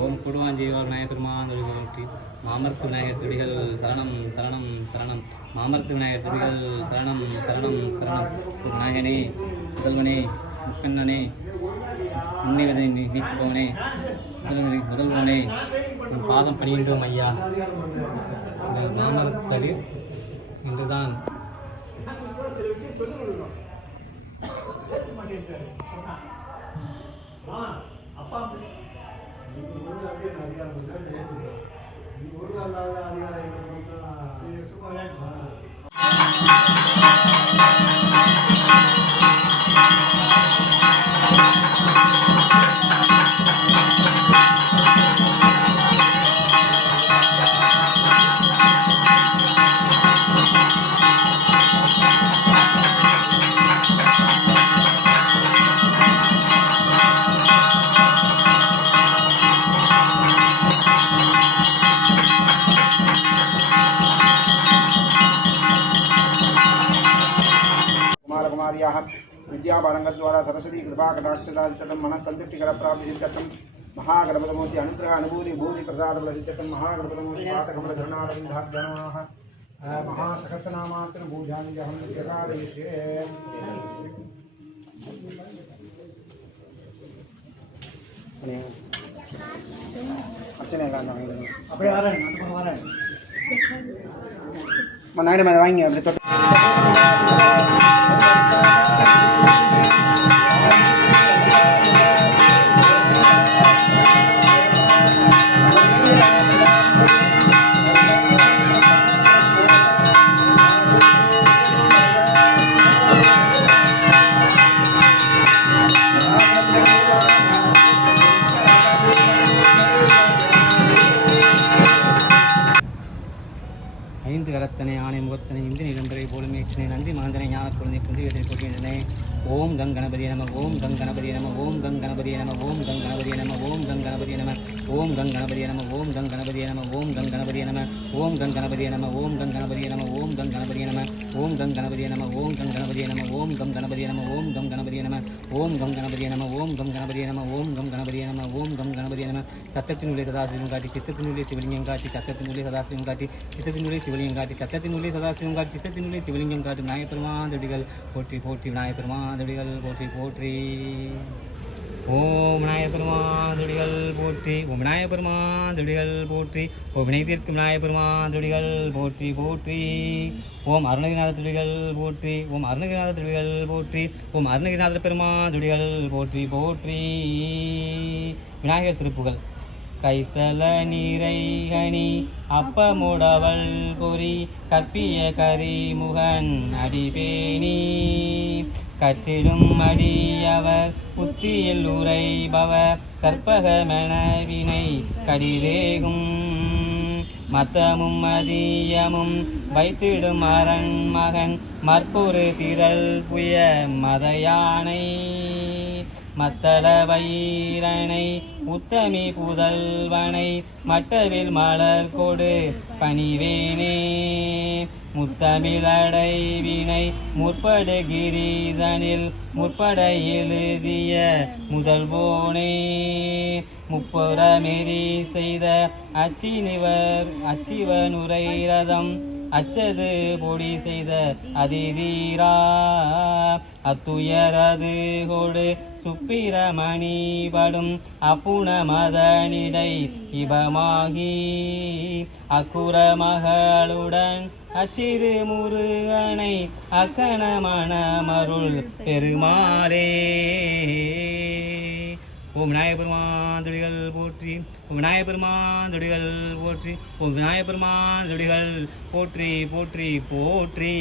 ஓம் கொடுவாஞ்சீவார் விநாயகர் பெருமான் மாமர்க்கு விநாயகர் துடிகள் சரணம் சரணம் சரணம். மாமர்க்கு விநாயகர் துடிகள் சரணம் சரணம் சரணம். விநாயகனே முதல்வனே முக்கண்ணனே முன்னிவனை நீக்குபவனே முதல்வனே முதல்வனே நம் பாதம் பணிகின்றோம் ஐயா. இந்த அப்பா நீங்க முருகன் நிறையா நேற்று நீங்க முருகன் அல்லாத कुमारकुमार्याः विद्यापारङ्गद्वारा सरस्वती कृपाकटाक्षदादितटं मनःसन्तुष्टिकरप्राप्तिसिद्धकं महागणपतमूर्ति अनुग्रह अनुभूति भूति प्रसादफलसिद्धकं महागणपतमूर्ति पाठकफलधरणारविन्दार्जनाः महासहस्रनामात्र भूजानि अहं जगादयिष्ये அர்ச்சனை அப்படியே வரேன் வரேன் நாயுடு மேலே வாங்கி அப்படி தொட்டு ஐந்து கரத்தனை ஆணை முகத்தனை இந்து நிலம்பரை போலும் ஏற்றனை நந்தி மாந்தனை ஞான குழந்தை புந்தியத்தை போகின்றன ஓம் கங் கணபதி நம ஓம் கங் கணபதி நம ஓம் கங் கணபதி நம ஓம் கங் கணபதி நம ஓம் கங் கணபதி நம ஓம் கங் கணபதி நம ஓம் கங் கணபதி நம ஓம் கங் கணபதி நம ஓம் கங் கணபதி நம ஓம் கங் கணபதி நம ஓம் கங் கணபதி நம ஓம் கங் கணபதி நம ஓம் கங் கணபதி நம ஓம் கம் கணபதி நம ஓம் கம் கணபதி நம ஓம் கம் கணபதி நம ஓம் கம் கணபதி நம ஓம் கம் கணபதி நம ஓம் கம் கணபதி நம சத்தத்தினுள்ளே சதாசிவம் காட்டி சித்தத்தினுள்ளே சிவலிங்கம் காட்டி சத்தத்தினுள்ளே சதாசிவம் காட்டி சித்தத்தினுள்ளே சிவலிங்கம் காட்டி சத்தத்தினுள்ளே சதாசிவம் காட்டி சித்தத்தினுள்ளே சிவலிங்கம் காட்டி திருடிகள் போற்றி போற்றி துடிகள் போற்றி போற்றி. ஓம் விநாயகப்பெருமாந்தடிகள் போற்றி ஓம் விநாயகப்பெருமாந்தடிகள் போற்றி. ஓம் வினை தீர்க்கும் போற்றி போற்றி. ஓம் அருணகிரிநாத துடிகள் போற்றி ஓம் அருணகிரிநாத துடிகள் போற்றி. ஓம் அருணகிரிநாத பெருமாதுடிகள் போற்றி போற்றி. விநாயகர் திருப்புகள் கைத்தல நீரைகனி அப்பமுடவள் பொறி கற்பிய கரிமுகன் அடிபேணி. கற்றிடும் அடியவர் புத்தியில் உரைபவர் கற்பகமென வினை கடிதேகும். மத்தமும் மதியமும் வைத்திடும் அரண் மகன் மற்பொரு திரள் புய மதயானை. மத்தள வைரனை உத்தமி புதல்வனை மட்டவில் மலர் கொடு பணிவேனே. முத்தமிழடை வினை முற்படு கிரீதனில் முற்பட எழுதிய முதல்வோனே. முப்புறமெறி செய்த அச்சினிவர் அச்சிவனுரை ரதம் அச்சது பொடி செய்த அதிதீரா. அத்துயரது கொடு சுப்பிரமணி படும் அப்புண மதனிடை இபமாகி. அக்குற மகளுடன் அசிறு முருகனை அக்கணமான மருள் பெருமாளே. ஓம் விநாயகபெருமான் துடிகள் போற்றி ஓம் விநாயகபெருமான் துடிகள் போற்றி ஓம் விநாயகபெருமான் துடிகள் போற்றி போற்றி போற்றி.